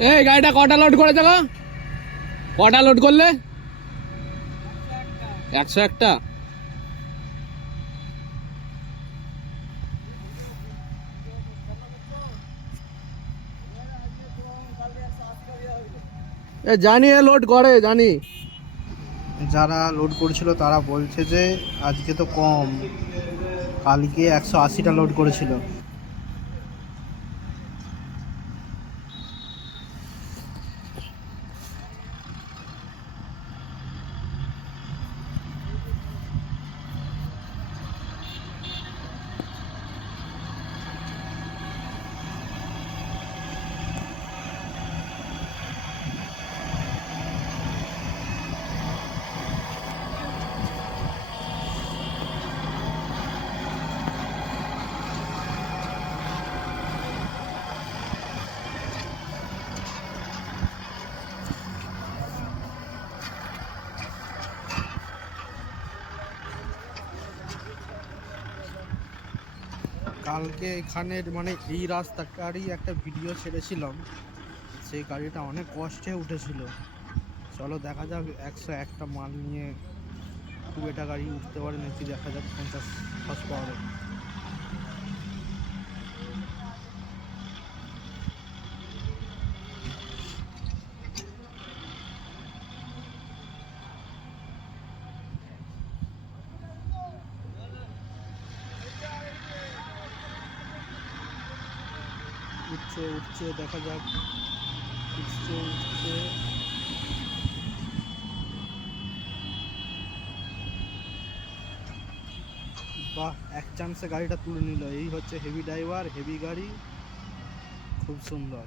এই গাড়িটা কটা লোড করে গো? কটা লোড করলে? একশো একটা। এ, জানি এ লোড করে, জানি। যারা লোড করেছিল, তারা বলছে যে আজকে তো কম। কালকে একশো আশিটা লোড করেছিল। কালকে এখানের মানে এই রাস্তাটারই একটা ভিডিও ছেড়েছিলাম। সেই গাড়িটা অনেক কষ্টে উঠেছিল। চলো দেখা যাক, একশো একটা মাল নিয়ে খুব এটা গাড়ি উঠতে পারে নাকি দেখা যাক পঞ্চাশ পাওয়া পাওয়ারে উঠছে উঠছে দেখা যাক উঠছে উঠছে বাহ এক চান্সে গাড়িটা তুলে নিল এই হচ্ছে হেভি ড্রাইভার হেভি গাড়ি খুব সুন্দর